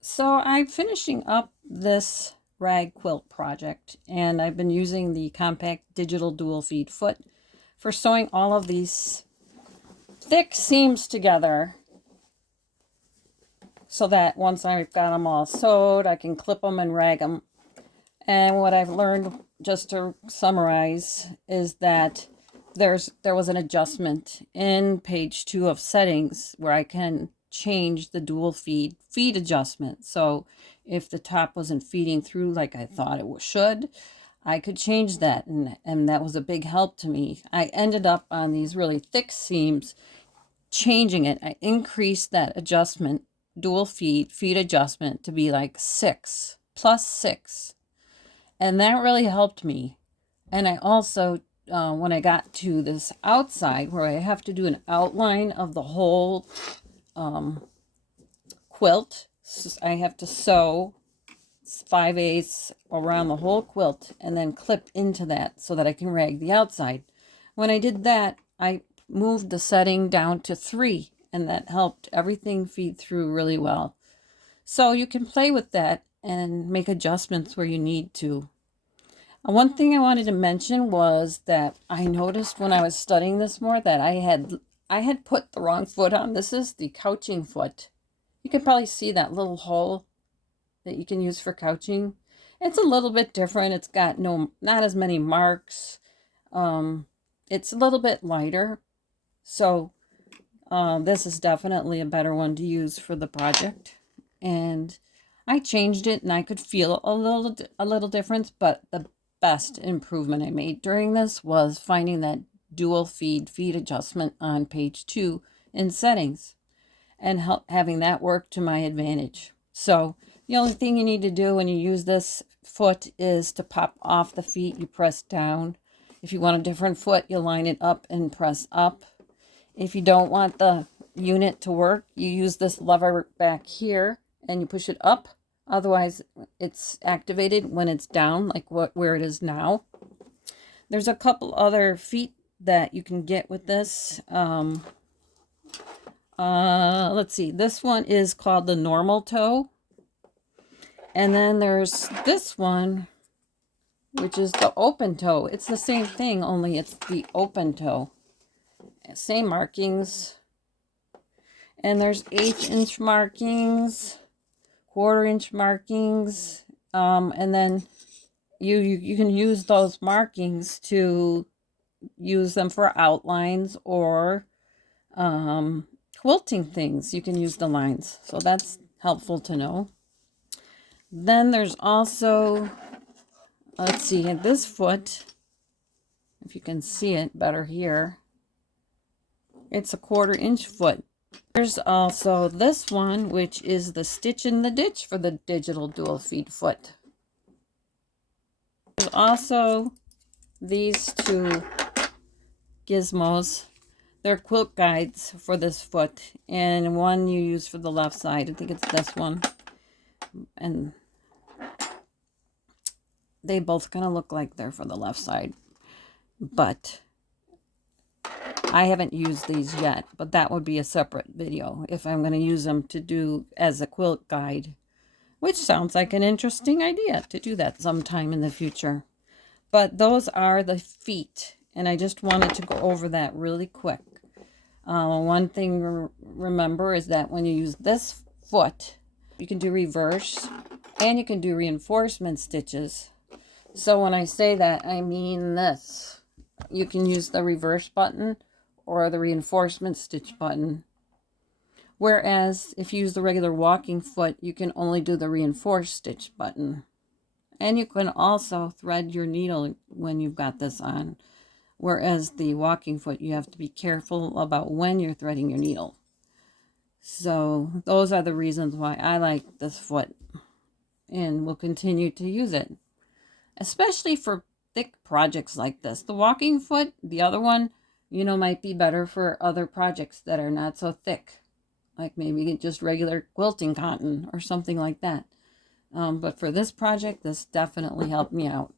So I'm finishing up this rag quilt project, and I've been using the compact digital dual feed foot for sewing all of these thick seams together so that once I've got them all sewed, I can clip them and rag them. And what I've learned, just to summarize, is that there was an adjustment in page 2 of settings where I can change the dual feed adjustment. So if the top wasn't feeding through like I thought it should, I could change that, and that was a big help to me. I ended up on these really thick seams changing it. I increased that adjustment, dual feed adjustment, to be like 6 plus 6, and that really helped me. And I also, when I got to this outside where I have to do an outline of the whole quilt, I have to sew 5/8 around the whole quilt and then clip into that so that I can rag the outside. When I did that, I moved the setting down to 3, and that helped everything feed through really well. So you can play with that and make adjustments where you need to. One thing I wanted to mention was that I noticed when I was studying this more that I had put the wrong foot on. This is the couching foot. You can probably see that little hole that you can use for couching. It's a little bit different. It's got not as many marks. It's a little bit lighter. So this is definitely a better one to use for the project. And I changed it and I could feel a little difference, but the best improvement I made during this was finding that dual feed adjustment on page 2 in settings and having that work to my advantage. So the only thing you need to do when you use this foot is to pop off the feet. You press down. If you want a different foot, you line it up and press up. If you don't want the unit to work, you use this lever back here and you push it up. Otherwise, it's activated when it's down, like where it is now. There's a couple other feet that you can get with this. Let's see. This one is called the normal toe. And then there's this one, which is the open toe. It's the same thing, only it's the open toe. Same markings. And there's 1/8 markings, 1/4 markings. And then you can use those markings to use them for outlines or quilting things. You can use the lines. So that's helpful to know. Then there's also, let's see, this foot, if you can see it better here, it's a 1/4 foot. There's also this one, which is the stitch in the ditch for the digital dual feed foot. There's also these 2 gizmos. They're quilt guides for this foot, and one you use for the left side. I think it's this one. And they both kind of look like they're for the left side, but I haven't used these yet, but that would be a separate video if I'm going to use them to do as a quilt guide, which sounds like an interesting idea to do that sometime in the future. But those are the feet, and I just wanted to go over that really quick. One thing to remember is that when you use this foot, you can do reverse and you can do reinforcement stitches. So when I say that, I mean this. You can use the reverse button or the reinforcement stitch button. Whereas if you use the regular walking foot, you can only do the reinforced stitch button. And you can also thread your needle when you've got this on. Whereas the walking foot, you have to be careful about when you're threading your needle. So those are the reasons why I like this foot and will continue to use it, especially for thick projects like this. The walking foot, the other one, might be better for other projects that are not so thick, like maybe just regular quilting cotton or something like that. But for this project, this definitely helped me out.